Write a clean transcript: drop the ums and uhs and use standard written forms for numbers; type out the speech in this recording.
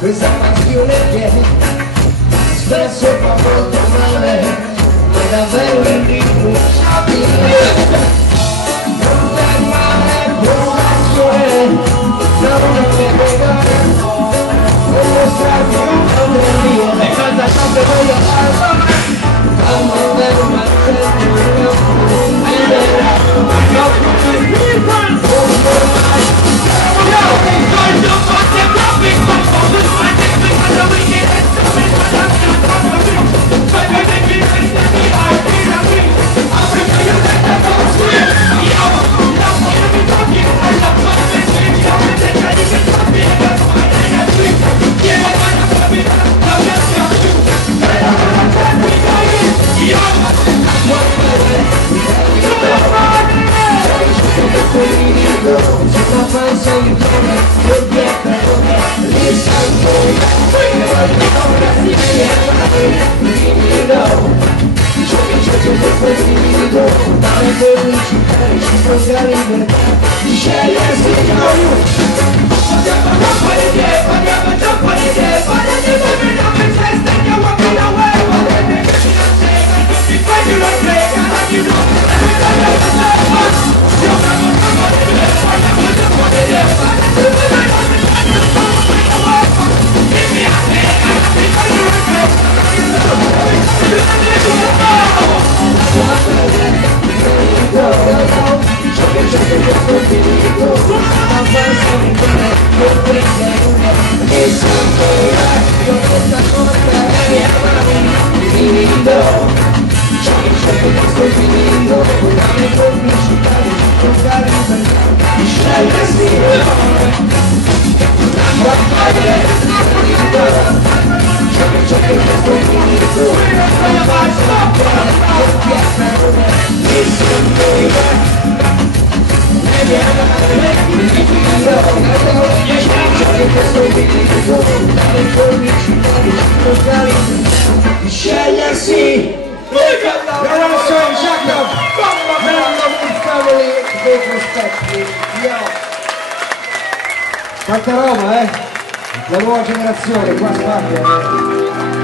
Questa passione che spesso fa molto male, ma davvero irrinunciabile. Non è male, passione, non mi pregare, non mostrarmi un problema, e cosa ciò che voglio fare, ma davvero ma scegliersi. Mellow Mood Family dei prospetti. Tanta roba, la nuova generazione qua spazio.